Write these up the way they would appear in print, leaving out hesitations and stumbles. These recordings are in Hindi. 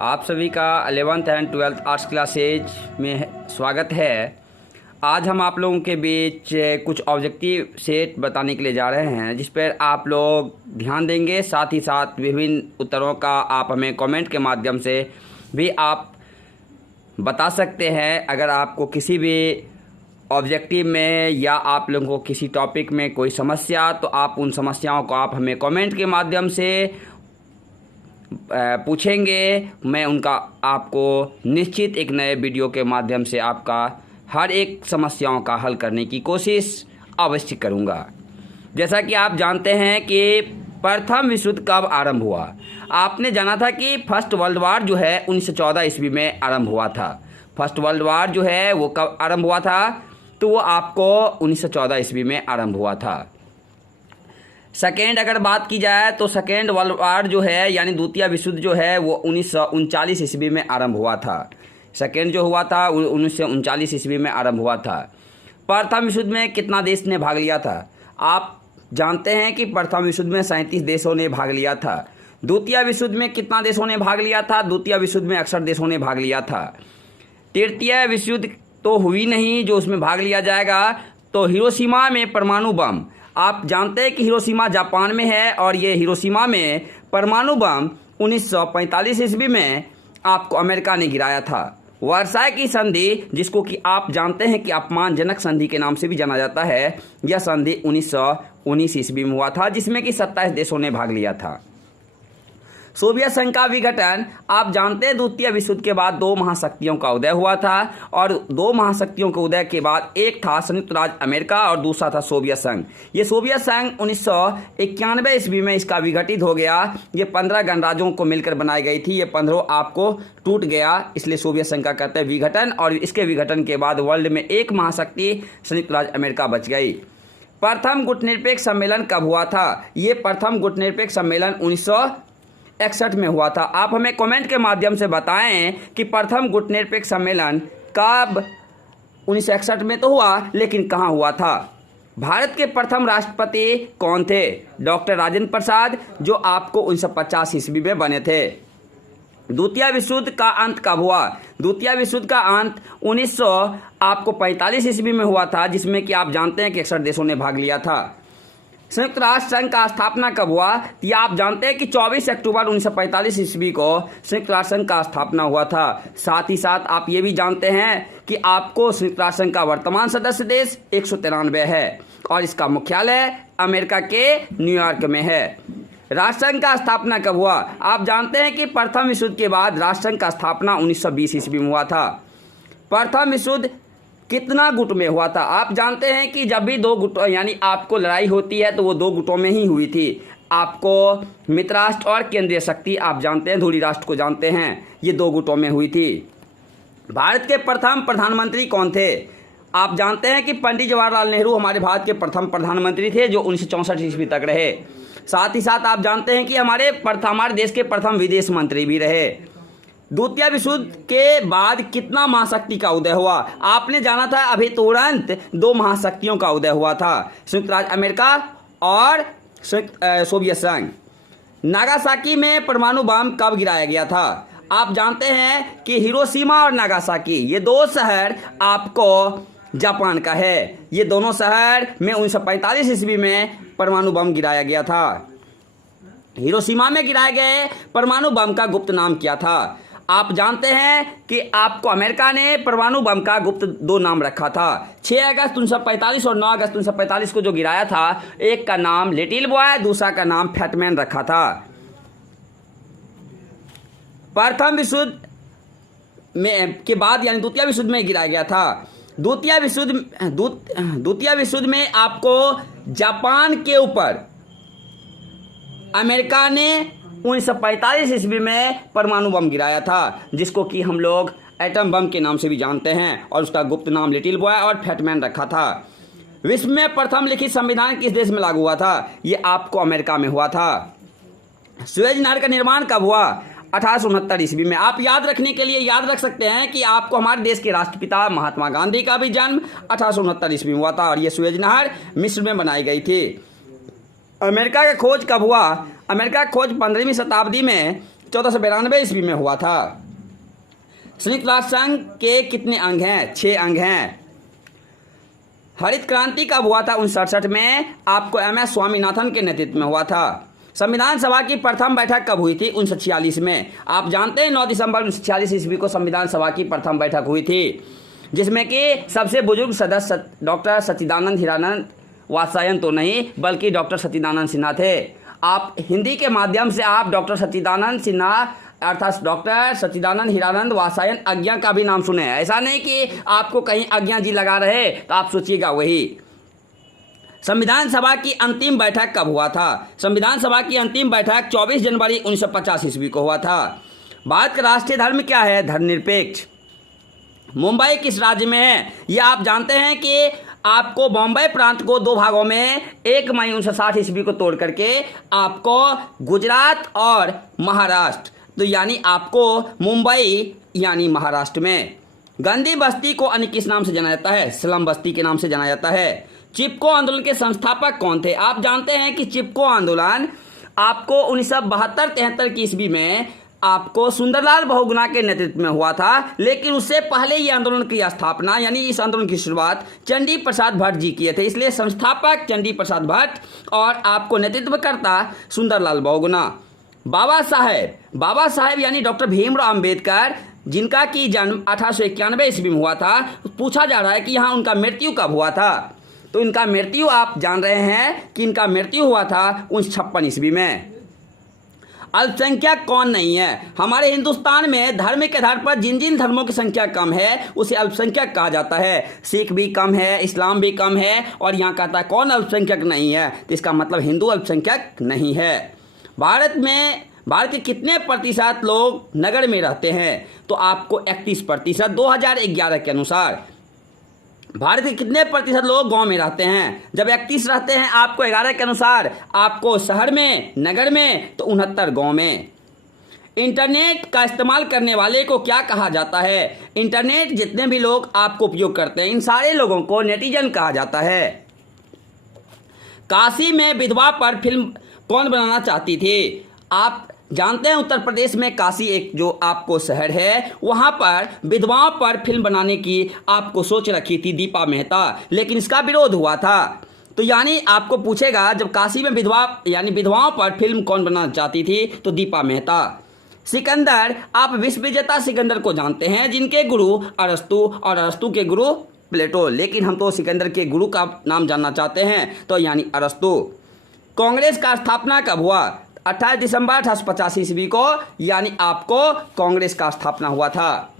आप सभी का 11th and 12th arts classes में स्वागत है। आज हम आप लोगों के बीच कुछ ऑब्जेक्टिव सेट बताने के लिए जा रहे हैं, जिस पर आप लोग ध्यान देंगे। साथ ही साथ विभिन्न उत्तरों का आप हमें कमेंट के माध्यम से भी आप बता सकते हैं। अगर आपको किसी भी ऑब्जेक्टिव में या आप लोगों को किसी टॉपिक में कोई समस्या, तो आप उन समस्याओं को आप हमें कमेंट के माध्यम से पूछेंगे। मैं उनका आपको निश्चित एक नए वीडियो के माध्यम से आपका हर एक समस्याओं का हल करने की कोशिश अवश्य करूंगा। जैसा कि आप जानते हैं कि प्रथम विश्व युद्ध कब आरंभ हुआ। आपने जाना था कि फर्स्ट वर्ल्ड वार जो है 1914 ईस्वी में आरंभ हुआ था। फर्स्ट वर्ल्ड वार जो है वो कब आरंभ हुआ था, तो वो आपको 1914 ईस्वी में आरंभ हुआ था। सेकेंड अगर बात की जाए तो सेकेंड वर्ल्ड वार जो है यानी द्वितीय विश्व युद्ध जो है वो 1939 ईस्वी में आरंभ हुआ था। सेकेंड जो हुआ था 1939 ईस्वी में आरंभ हुआ था। प्रथम विश्व युद्ध में कितना देश ने भाग लिया था? आप जानते हैं कि प्रथम विश्व युद्ध में 37 देशों ने भाग लिया था। द्वितीय विश्व युद्ध में कितना देशों ने भाग लिया था? द्वितीय विश्व युद्ध में 61 देशों ने भाग लिया था। तृतीय विश्व युद्ध तो हुई नहीं जो उसमें भाग लिया जाएगा। तो हिरोशिमा में परमाणु बम, आप जानते हैं कि हिरोशिमा जापान में है, और ये हिरोशिमा में परमाणु बम 1945 ईस्वी में आपको अमेरिका ने गिराया था। वर्साय की संधि, जिसको कि आप जानते हैं कि अपमानजनक संधि के नाम से भी जाना जाता है, यह संधि 1919 ईस्वी में हुआ था, जिसमें कि 27 देशों ने भाग लिया था। सोवियत संघ का विघटन, आप जानते हैं द्वितीय विश्व युद्ध के बाद दो महाशक्तियों का उदय हुआ था, और दो महाशक्तियों के उदय के बाद एक था संयुक्त राज्य अमेरिका और दूसरा था सोवियत संघ। ये सोवियत संघ 1991 ईस्वी में इसका विघटित हो गया। ये 15 गणराज्यों को मिलकर बनाई गई थी। ये 15 आपको टूट गया, इसलिए सोवियत संघ का कहते हैं विघटन। और इसके विघटन के बाद वर्ल्ड में एक महाशक्ति संयुक्त राज्य अमेरिका बच गई। प्रथम गुटनिरपेक्ष सम्मेलन कब हुआ था? ये प्रथम गुटनिरपेक्ष सम्मेलन 1961 में हुआ था। आप हमें कमेंट के माध्यम से बताएं कि प्रथम गुटनिरपेक्ष सम्मेलन कब 1961 में तो हुआ, लेकिन कहां हुआ था? भारत के प्रथम राष्ट्रपति कौन थे? डॉक्टर राजेंद्र प्रसाद, जो आपको 1950 ईस्वी में बने थे। द्वितीय विश्व युद्ध का अंत कब हुआ? द्वितीय विश्व युद्ध का अंत 1945 ईस्वी में हुआ था, जिसमें कि आप जानते हैं कि 61 देशों ने भाग लिया था। संयुक्त राष्ट्र संघ का स्थापना कब हुआ? ये आप जानते हैं कि 24 अक्टूबर 1945 ईस्वी को संयुक्त राष्ट्र संघ का स्थापना हुआ था। साथ ही साथ आप ये भी जानते हैं कि आपको संयुक्त राष्ट्र संघ का वर्तमान सदस्य देश 193 है, और इसका मुख्यालय अमेरिका के न्यूयॉर्क में है। राष्ट्रसंघ का स्थापना कब हुआ? आप जानते हैं कि प्रथम विश्व युद्ध के बाद राष्ट्रसंघ का स्थापना 1920 ईस्वी में हुआ था। प्रथम विश्व युद्ध कितना गुट में हुआ था? आप जानते हैं कि जब भी दो गुटों यानी आपको लड़ाई होती है तो वो दो गुटों में ही हुई थी। आपको मित्र राष्ट्र और केंद्रीय शक्ति, आप जानते हैं धुरी राष्ट्र को जानते हैं, ये दो गुटों में हुई थी। भारत के प्रथम प्रधानमंत्री कौन थे? आप जानते हैं कि पंडित जवाहरलाल नेहरू हमारे भारत के प्रथम प्रधानमंत्री थे, जो 1964 ईस्वी तक रहे। साथ ही साथ आप जानते हैं कि हमारे देश के प्रथम विदेश मंत्री भी रहे। द्वितीय विश्व युद्ध के बाद कितना महाशक्ति का उदय हुआ? आपने जाना था अभी तुरंत दो महाशक्तियों का उदय हुआ था, संयुक्त राज्य अमेरिका और सोवियत संघ। नागासाकी में परमाणु बम कब गिराया गया था? आप जानते हैं कि हिरोशिमा और नागासाकी, ये दो शहर आपको जापान का है। ये दोनों शहर में 1945 ईस्वी में परमाणु बम गिराया गया था। हिरोशिमा में गिराए गए परमाणु बम का गुप्त नाम क्या था? आप जानते हैं कि आपको अमेरिका ने परमाणु बम का गुप्त दो नाम रखा था। 6 अगस्त 1945 और 9 अगस्त 1945 को जो गिराया था, एक का नाम लिटिल बॉय, दूसरा का नाम फैटमैन रखा था। प्रथम विश्व युद्ध में के बाद यानी द्वितीय विश्व युद्ध में गिराया गया था। द्वितीय विश्व युद्ध में आपको जापान के ऊपर अमेरिका ने 1945 ईस्वी में परमाणु बम गिराया था, जिसको कि हम लोग एटम बम के नाम से भी जानते हैं, और उसका गुप्त नाम लिटिल बॉय और फैटमैन रखा था। विश्व में प्रथम लिखित संविधान किस देश में लागू हुआ था? ये आपको अमेरिका में हुआ था। सुएज नहर का निर्माण कब हुआ? 1869 ईस्वी में। आप याद रखने के लिए याद रख सकते हैं कि आपको हमारे देश के राष्ट्रपिता महात्मा गांधी का भी जन्म 1869 ईस्वी में हुआ था, और ये सुएज नहर मिस्र में बनाई गई थी। अमेरिका का खोज कब हुआ? अमेरिका का खोज 15वीं शताब्दी में 1492 ईस्वी में हुआ था। संयुक्त राष्ट्र संघ के कितने अंग हैं? 6 अंग हैं। हरित क्रांति कब हुआ था? 1967 में। आपको MS स्वामीनाथन के नेतृत्व में हुआ था। संविधान सभा की प्रथम बैठक कब हुई थी? 1946 में। आप जानते हैं 9 दिसंबर 1946 ईस्वी को संविधान सभा की प्रथम बैठक हुई थी, जिसमें कि सबसे बुजुर्ग सदस्य डॉक्टर सच्चिदानंद हीरानंद वात्स्यायन तो नहीं बल्कि डॉक्टर सच्चिदानंद सिन्हा थे। आप हिंदी के माध्यम से आप डॉक्टर सच्चिदानंद सिन्हा अर्थात डॉक्टर सच्चिदानंद हीरानंद वात्स्यायन अज्ञा का भी नाम सुने। ऐसा नहीं कि आपको कहीं अज्ञा जी लगा रहे तो आप सोचिएगा वही। संविधान सभा की अंतिम बैठक कब हुआ था? संविधान सभा की अंतिम बैठक 24 जनवरी 1950 ईस्वी को हुआ था। भारत का राष्ट्रीय धर्म क्या है? धर्मनिरपेक्ष। मुंबई किस राज्य में है? ये आप जानते हैं कि आपको बॉम्बे प्रांत को 2 भागों में 1 मई 1960 ईस्वी को तोड़ करके आपको गुजरात और महाराष्ट्र, तो यानी आपको मुंबई यानी महाराष्ट्र में। गांधी बस्ती को अन्य किस नाम से जाना जाता है? स्लम बस्ती के नाम से जाना जाता है। चिपको आंदोलन के संस्थापक कौन थे? आप जानते हैं कि चिपको आंदोलन आपको 1972-73 की ईस्वी में आपको सुंदरलाल बहुगुणा के नेतृत्व में हुआ था, लेकिन उससे पहले ये आंदोलन की स्थापना यानी इस आंदोलन की शुरुआत चंडी प्रसाद भट्ट जी किए थे। इसलिए संस्थापक चंडी प्रसाद भट्ट और आपको नेतृत्वकर्ता सुंदरलाल बहुगुणा। बाबा साहेब यानी डॉक्टर भीमराव अंबेडकर, जिनका की जन्म 1891 ईस्वी में हुआ था, पूछा जा रहा है कि यहाँ उनका मृत्यु कब हुआ था? तो इनका मृत्यु आप जान रहे हैं कि इनका मृत्यु हुआ था 1956 ईस्वी में। अल्पसंख्यक कौन नहीं है? हमारे हिंदुस्तान में धर्म के आधार पर जिन जिन धर्मों की संख्या कम है उसे अल्पसंख्यक कहा जाता है। सिख भी कम है, इस्लाम भी कम है, और यहाँ कहता है कौन अल्पसंख्यक नहीं है, तो इसका मतलब हिंदू अल्पसंख्यक नहीं है। भारत के कितने प्रतिशत लोग नगर में रहते हैं? तो आपको 31%। 2011 के अनुसार भारत के कितने प्रतिशत लोग गांव में रहते हैं? जब 31 रहते हैं आपको 11 के अनुसार, आपको शहर में, नगर में, तो 69 गांव में। इंटरनेट का इस्तेमाल करने वाले को क्या कहा जाता है? इंटरनेट जितने भी लोग आपको उपयोग करते हैं इन सारे लोगों को नेटिजन कहा जाता है। काशी में विधवा पर फिल्म कौन बनाना चाहती थी? आप जानते हैं उत्तर प्रदेश में काशी एक जो आपको शहर है, वहां पर विधवाओं पर फिल्म बनाने की आपको सोच रखी थी दीपा मेहता, लेकिन इसका विरोध हुआ था। तो यानी आपको पूछेगा जब काशी में विधवाओं पर फिल्म कौन बनाना चाहती थी, तो दीपा मेहता। सिकंदर, आप विश्व विजेता सिकंदर को जानते हैं जिनके गुरु अरस्तु और अरस्तु के गुरु प्लेटो, लेकिन हम तो सिकंदर के गुरु का नाम जानना चाहते हैं, तो यानी अरस्तु। कांग्रेस का स्थापना कब हुआ? 28 दिसंबर 1885 ईस्वी को, यानी आपको कांग्रेस का स्थापना हुआ था।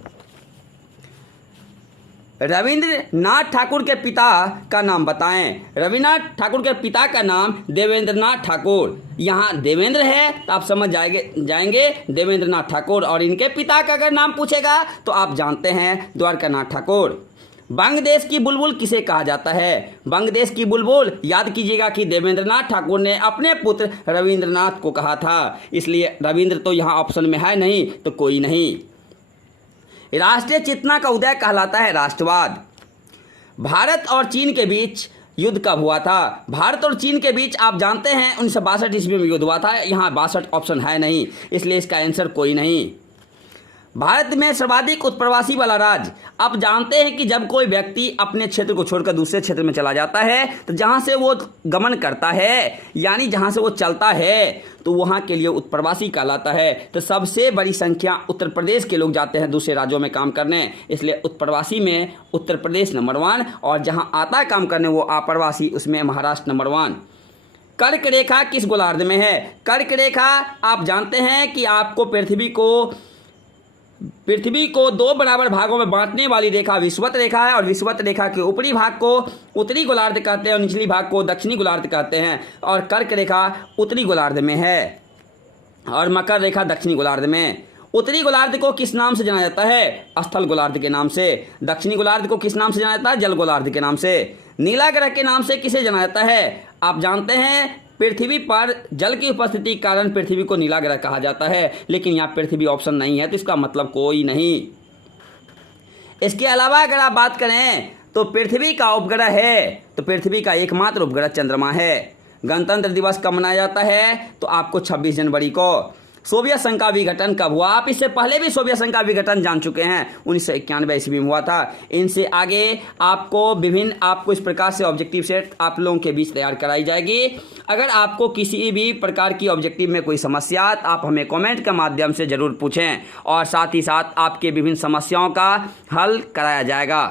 रविंद्रनाथ ठाकुर के पिता का नाम बताएं। रविन्द्रनाथ ठाकुर के पिता का नाम देवेंद्रनाथ ठाकुर। यहाँ देवेंद्र है तो आप समझ जाएंगे देवेंद्रनाथ ठाकुर, और इनके पिता का अगर नाम पूछेगा तो आप जानते हैं द्वारकानाथ ठाकुर। बांग्लादेश की बुलबुल किसे कहा जाता है? बांग्लादेश की बुलबुल याद कीजिएगा कि देवेंद्रनाथ ठाकुर ने अपने पुत्र रविंद्रनाथ को कहा था, इसलिए रविंद्र तो यहाँ ऑप्शन में है नहीं, तो कोई नहीं। राष्ट्रीय चेतना का उदय कहलाता है राष्ट्रवाद। भारत और चीन के बीच युद्ध कब हुआ था? भारत और चीन के बीच आप जानते हैं 1962 ईस्वी में युद्ध हुआ था। यहाँ 62 ऑप्शन है नहीं, इसलिए इसका आंसर कोई नहीं। भारत में सर्वाधिक उत्प्रवासी वाला राज्य। आप जानते हैं कि जब कोई व्यक्ति अपने क्षेत्र को छोड़कर दूसरे क्षेत्र में चला जाता है तो जहाँ से वो गमन करता है यानी जहाँ से वो चलता है तो वहाँ के लिए उत्प्रवासी कहलाता है। तो सबसे बड़ी संख्या उत्तर प्रदेश के लोग जाते हैं दूसरे राज्यों में काम करने, इसलिए उत्प्रवासी में उत्तर प्रदेश नंबर 1, और जहाँ आता है काम करने वो अप्रवासी, उसमें महाराष्ट्र नंबर 1। कर्क रेखा किस गोलार्ध में है? कर्क रेखा आप जानते हैं कि आपको पृथ्वी को 2 बराबर भागों में बांटने वाली रेखा विषुवत रेखा है, और विषुवत रेखा के ऊपरी भाग को उत्तरी गोलार्ध कहते हैं और निचली भाग को दक्षिणी गोलार्ध कहते हैं, और कर्क रेखा उत्तरी गोलार्ध में है और मकर रेखा दक्षिणी गोलार्ध में। उत्तरी गोलार्ध को किस नाम से जाना जाता है? स्थल गोलार्ध के नाम से। दक्षिणी गोलार्ध को किस नाम से जाना जाता है? जल गोलार्ध के नाम से। नीला ग्रह के नाम से किसे जाना जाता है? आप जानते हैं पृथ्वी पर जल की उपस्थिति के कारण पृथ्वी को नीला ग्रह कहा जाता है, लेकिन यहाँ पृथ्वी ऑप्शन नहीं है, तो इसका मतलब कोई नहीं। इसके अलावा अगर आप बात करें तो पृथ्वी का उपग्रह है, तो पृथ्वी का एकमात्र उपग्रह चंद्रमा है। गणतंत्र दिवस कब मनाया जाता है? तो आपको 26 जनवरी को। सोवियत संघ का विघटन कब हुआ। आप इससे पहले भी सोवियत संघ का विघटन जान चुके हैं, 1991 ईस्वी में हुआ था। इनसे आगे आपको इस प्रकार से ऑब्जेक्टिव सेट आप लोगों के बीच तैयार कराई जाएगी। अगर आपको किसी भी प्रकार की ऑब्जेक्टिव में कोई समस्या आप हमें कमेंट के माध्यम से ज़रूर पूछें और साथ ही साथ आपके विभिन्न समस्याओं का हल कराया जाएगा।